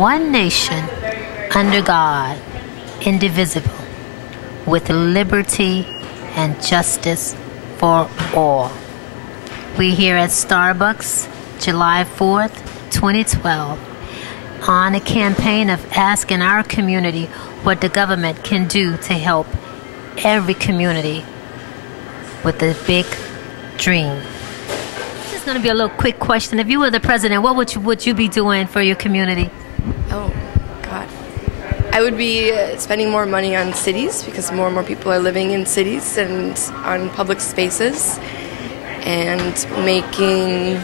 one nation, under God, indivisible, with liberty and justice for all. We're here at Starbucks, July 4th, 2012, on a campaign of asking our community what the government can do to help every community with a big dream. This is going to be a little quick question. If you were the president, what would you be doing for your community? Oh, God. I would be spending more money on cities because more and more people are living in cities and on public spaces, and making,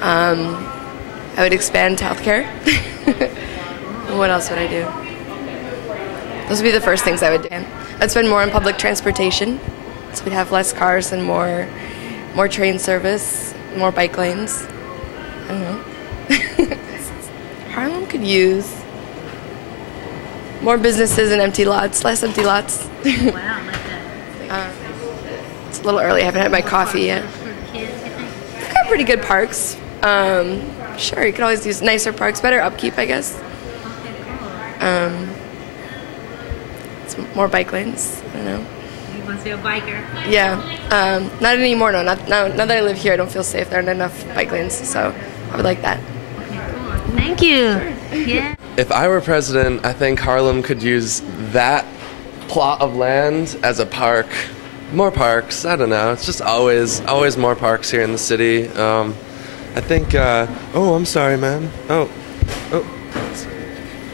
I would expand healthcare. What else would I do? Those would be the first things I would do. I'd spend more on public transportation, so we'd have less cars and more train service, more bike lanes. I don't know. Harlem could use more businesses and empty lots, less empty lots. Wow, I like that. It's a little early. I haven't had my coffee yet. We've got pretty good parks. Sure, you could always use nicer parks, better upkeep, I guess. It's more bike lanes. I don't know. You want to be a biker? Yeah. Not anymore. No. Now that I live here, I don't feel safe. There aren't enough bike lanes, so I would like that. Thank you. Yeah. If I were president, I think Harlem could use that plot of land as a park. More parks. I don't know. It's just always more parks here in the city. I think. Oh, I'm sorry, man. Oh.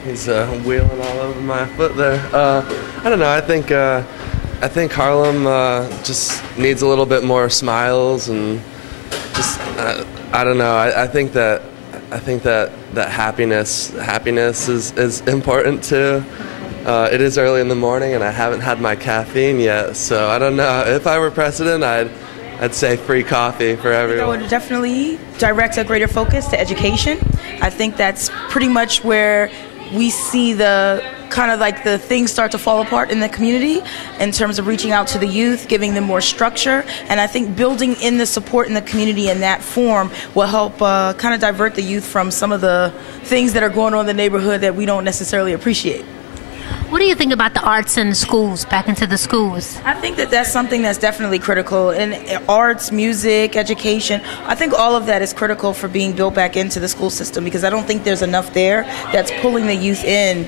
He's wheeling all over my foot there. I don't know. I think Harlem just needs a little bit more smiles and just. I don't know. I think that happiness is important too. It is early in the morning and I haven't had my caffeine yet, so I don't know. If I were president, I'd say free coffee for everyone. I would definitely direct a greater focus to education. I think that's pretty much where we see the kind of like the things start to fall apart in the community in terms of reaching out to the youth, giving them more structure, and I think building in the support in the community in that form will help kind of divert the youth from some of the things that are going on in the neighborhood that we don't necessarily appreciate. What do you think about the arts in the schools, back into the schools? I think that that's something that's definitely critical. And arts, music, education, I think all of that is critical for being built back into the school system, because I don't think there's enough there that's pulling the youth in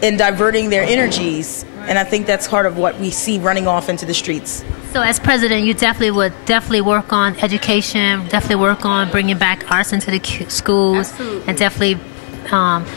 and diverting their energies. And I think that's part of what we see running off into the streets. So as president, you would work on education, definitely work on bringing back arts into the schools. Absolutely. And definitely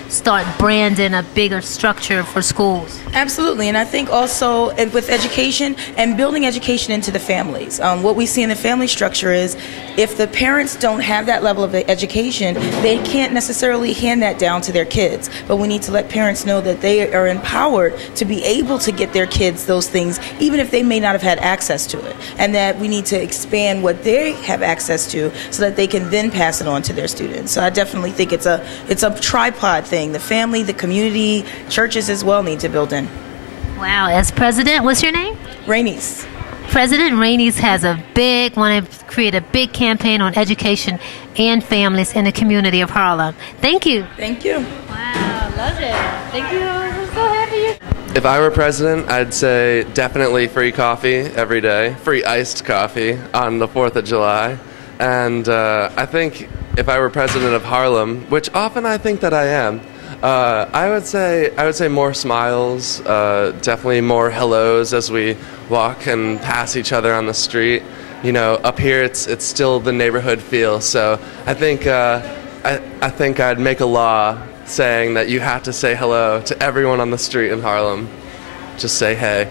start branding a bigger structure for schools. Absolutely, and I think also with education and building education into the families. What we see in the family structure is if the parents don't have that level of education, they can't necessarily hand that down to their kids. But we need to let parents know that they are empowered to be able to get their kids those things, even if they may not have had access to it. And that we need to expand what they have access to so that they can then pass it on to their students. So I definitely think it's a tripod thing. The family, the community, churches as well need to build in. Wow. As president, what's your name? Rainey's. President Rainey's has want to create a big campaign on education and families in the community of Harlem. Thank you. Thank you. Wow, love it. Thank you. I'm so happy. If I were president, I'd say definitely free coffee every day, free iced coffee on the 4th of July. And I think if I were president of Harlem, which often I think that I am, I would say more smiles, definitely more hellos as we walk and pass each other on the street. You know, up here it's still the neighborhood feel. So I think I'd make a law saying that you have to say hello to everyone on the street in Harlem. Just say hey.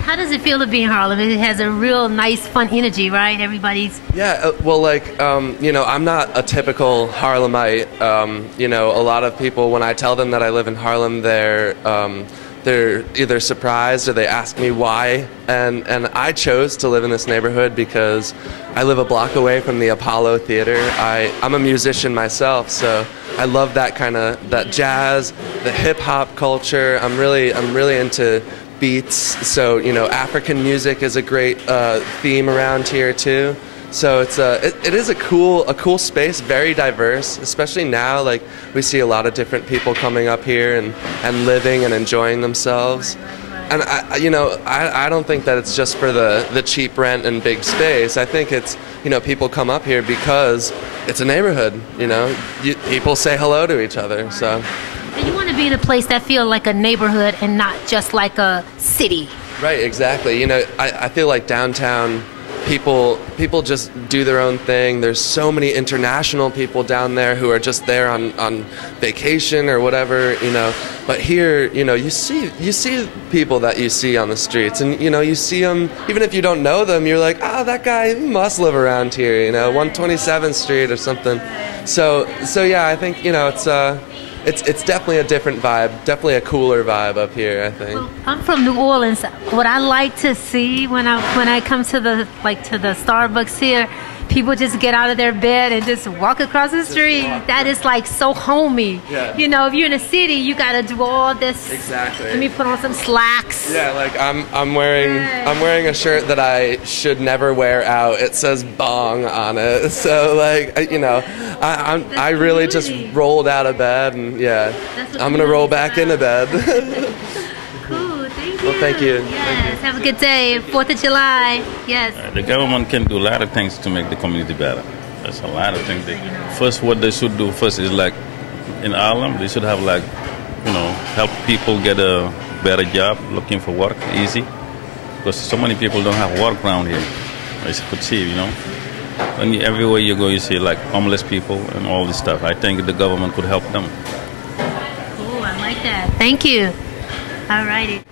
How does it feel to be in Harlem? It has a real nice, fun energy, right? Everybody's... Yeah, well, I'm not a typical Harlemite. A lot of people, when I tell them that I live in Harlem, they're either surprised or they ask me why. And I chose to live in this neighborhood because I live a block away from the Apollo Theater. I'm a musician myself, so I love that jazz, the hip-hop culture. I'm really into beats, so African music is a great theme around here too. So it is a cool space, very diverse, especially now. Like, we see a lot of different people coming up here and living and enjoying themselves. And I don't think that it's just for the cheap rent and big space. I think it's, people come up here because it's a neighborhood. People say hello to each other. So. And you want to be in a place that feels like a neighborhood and not just like a city. Right, exactly. I feel like downtown, people just do their own thing. There's so many international people down there who are just there on vacation or whatever, But here, you see people that you see on the streets, and you see them even if you don't know them. You're like, oh, that guy must live around here, 127th Street or something. So yeah, I think it's definitely a different vibe, definitely a cooler vibe up here, I think. Well, I'm from New Orleans. What I like to see when I come to the Starbucks here, people just get out of their bed and just walk across the street. That is like so homey. Yeah. If you're in a city, you got to do all this. Exactly. Let me put on some slacks. Yeah, like I'm wearing a shirt that I should never wear out. It says bong on it. So like, I really just rolled out of bed, and yeah, I'm gonna roll back into bed. Cool, thank you. Well, thank you. Yes, have a good day. 4th of July. Yes. The government can do a lot of things to make the community better. There's a lot of things. First, what they should do first is like in Harlem, they should have help people get a better job, looking for work easy, because so many people don't have work around here. As you could see, and everywhere you go, you see like homeless people and all this stuff. I think the government could help them. Cool, I like that. Thank you. All righty.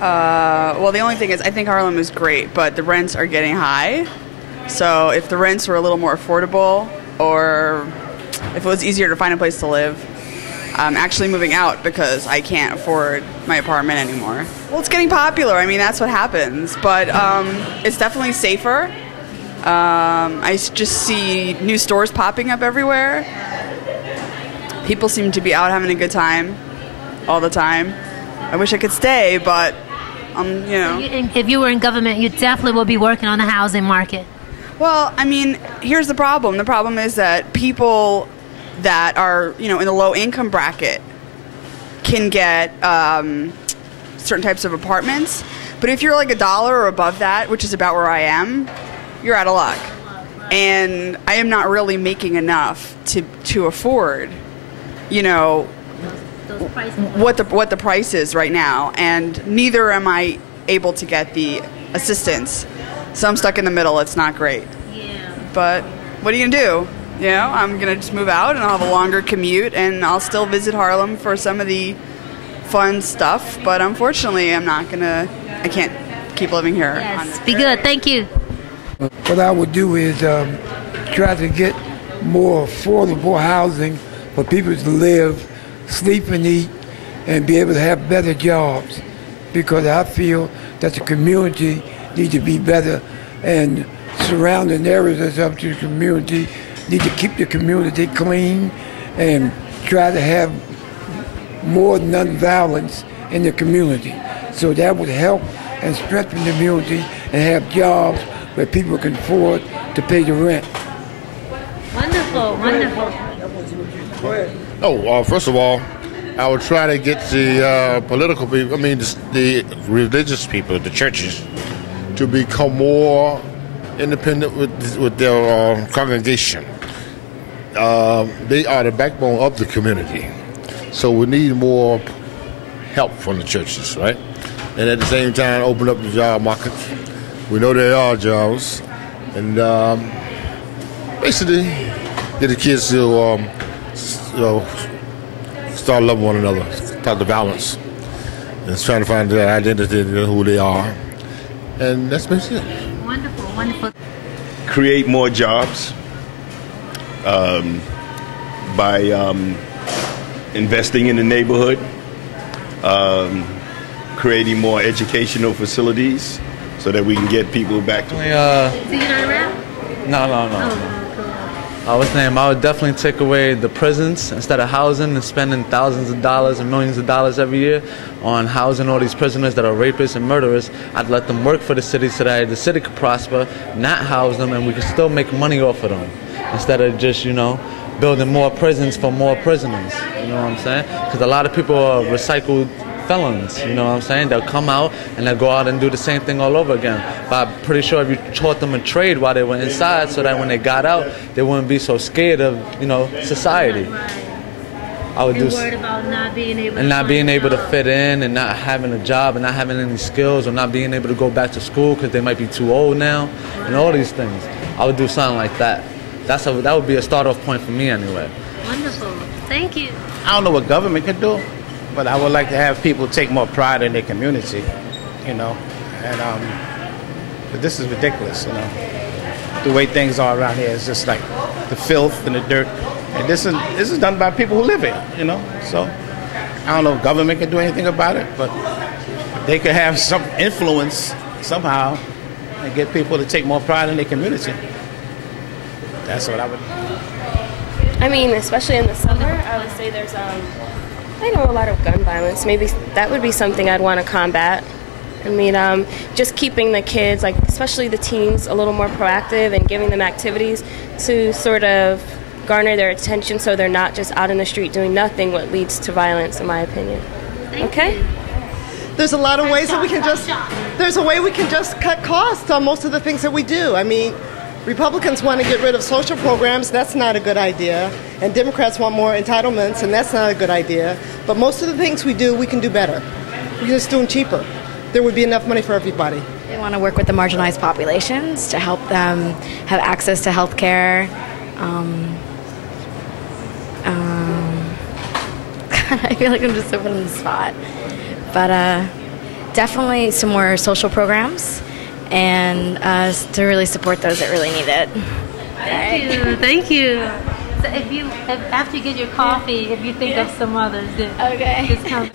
Well, the only thing is, I think Harlem is great, but the rents are getting high. So if the rents were a little more affordable, or if it was easier to find a place to live, I'm actually moving out because I can't afford my apartment anymore. Well, it's getting popular. I mean, that's what happens. But it's definitely safer. I just see new stores popping up everywhere. People seem to be out having a good time all the time. I wish I could stay, but, If you were in government, you definitely will be working on the housing market. Well, I mean, here's the problem. The problem is that people that are, in the low income bracket can get certain types of apartments. But if you're like $1 or above that, which is about where I am, you're out of luck. And I am not really making enough to afford, what the price is right now, and neither am I able to get the assistance. So I'm stuck in the middle. It's not great. Yeah. But what are you gonna do? I'm gonna just move out, and I'll have a longer commute, and I'll still visit Harlem for some of the fun stuff. But unfortunately, I can't keep living here. Yes. Be good. Thank you. What I would do is try to get more affordable housing for people to live, sleep and eat, and be able to have better jobs, because I feel that the community needs to be better, and surrounding areas that's up to the community need to keep the community clean and try to have more nonviolence in the community. So that would help and strengthen the community and have jobs where people can afford to pay the rent. Wonderful, wonderful. Go ahead. First of all, I would try to get the political people, the religious people, the churches, to become more independent with their congregation. They are the backbone of the community. So we need more help from the churches, right? And at the same time, open up the job market. We know there are jobs. And basically get the kids to start loving one another, start to balance, and trying to find their identity and who they are. And that's basically it. Wonderful, wonderful. Create more jobs by investing in the neighborhood, creating more educational facilities so that we can get people back to Do you not rap? No. Oh, cool. What's the name? I would definitely take away the prisons instead of housing and spending thousands of dollars and millions of dollars every year on housing all these prisoners that are rapists and murderers. I'd let them work for the city so that the city could prosper, not house them, and we could still make money off of them instead of just, building more prisons for more prisoners. You know what I'm saying? Because a lot of people are recycled felons, you know what I'm saying? They'll come out and they'll go out and do the same thing all over again. But I'm pretty sure if you taught them a trade while they were inside so that when they got out, they wouldn't be so scared of, society. I would worried about not being able to fit in and not having a job and not having any skills or not being able to go back to school because they might be too old now and all these things. I would do something like that. That would be a start-off point for me anyway. Wonderful. Thank you. I don't know what government can do, but I would like to have people take more pride in their community, and but this is ridiculous, The way things are around here is just like the filth and the dirt, and this is done by people who live here, So I don't know if government can do anything about it, but they could have some influence somehow and get people to take more pride in their community. That's what I would. I mean, especially in the summer, I would say there's I know a lot of gun violence. Maybe that would be something I'd want to combat. I mean, just keeping the kids, like especially the teens, a little more proactive and giving them activities to sort of garner their attention so they're not just out in the street doing nothing, what leads to violence, in my opinion. Okay? There's a lot of ways that we can just cut costs on most of the things that we do. I mean, Republicans want to get rid of social programs. That's not a good idea. And Democrats want more entitlements, and that's not a good idea. But most of the things we do, we can do better. We can just do them cheaper. There would be enough money for everybody. They want to work with the marginalized populations to help them have access to health care. I feel like I'm just so put on the spot. But definitely some more social programs and to really support those that really need it. Thank you. So after you get your coffee, if you think of some others, then just come.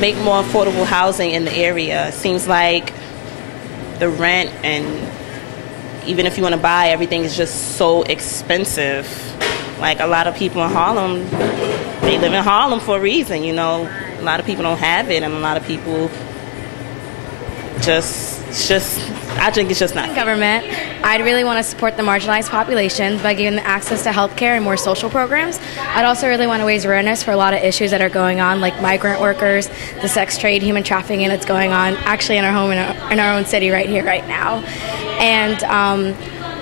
Make more affordable housing in the area. Seems like the rent and even if you want to buy, everything is just so expensive. Like a lot of people in Harlem, they live in Harlem for a reason, A lot of people don't have it, and a lot of people I think it's just not. Government, I'd really want to support the marginalized populations by giving them access to health care and more social programs. I'd also really want to raise awareness for a lot of issues that are going on, like migrant workers, the sex trade, human trafficking that's going on actually in our home, in our own city right here, right now. And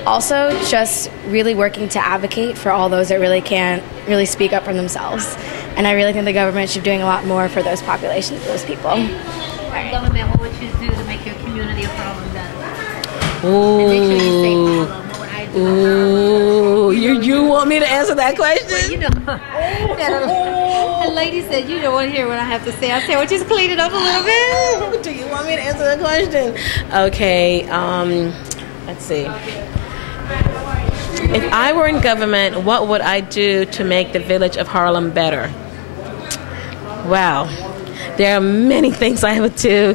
also just really working to advocate for all those that really can't really speak up for themselves. And I really think the government should be doing a lot more for those populations, those people. Government, what would you do to make your community of Harlem better? Ooh, you want me to answer that question? The lady said, you don't want to hear what I have to say. I said, well, just clean it up a little bit. Do you want me to answer that question? Okay, let's see. If I were in government, what would I do to make the village of Harlem better? Wow. There are many things I would do,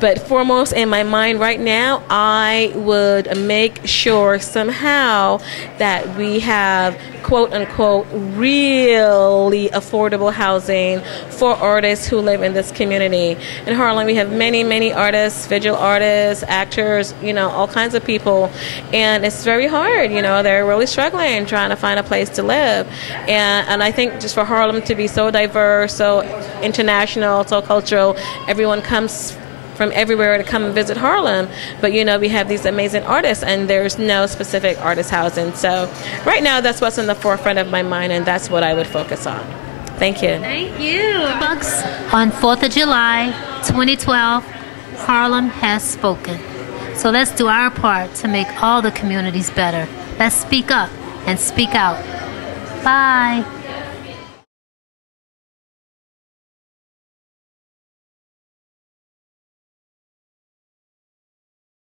but foremost in my mind right now, I would make sure somehow that we have quote unquote really affordable housing for artists who live in this community. In Harlem, we have many artists, visual artists, actors, all kinds of people, and it's very hard. They're really struggling trying to find a place to live, and I think just for Harlem to be so diverse, so international, so cultural, everyone comes from everywhere to come and visit Harlem, but we have these amazing artists and there's no specific artist housing. So right now that's what's in the forefront of my mind, and that's what I would focus on. Thank you. Thank you. On 4th of July 2012, Harlem has spoken. So let's do our part to make all the communities better. Let's speak up and speak out. Bye.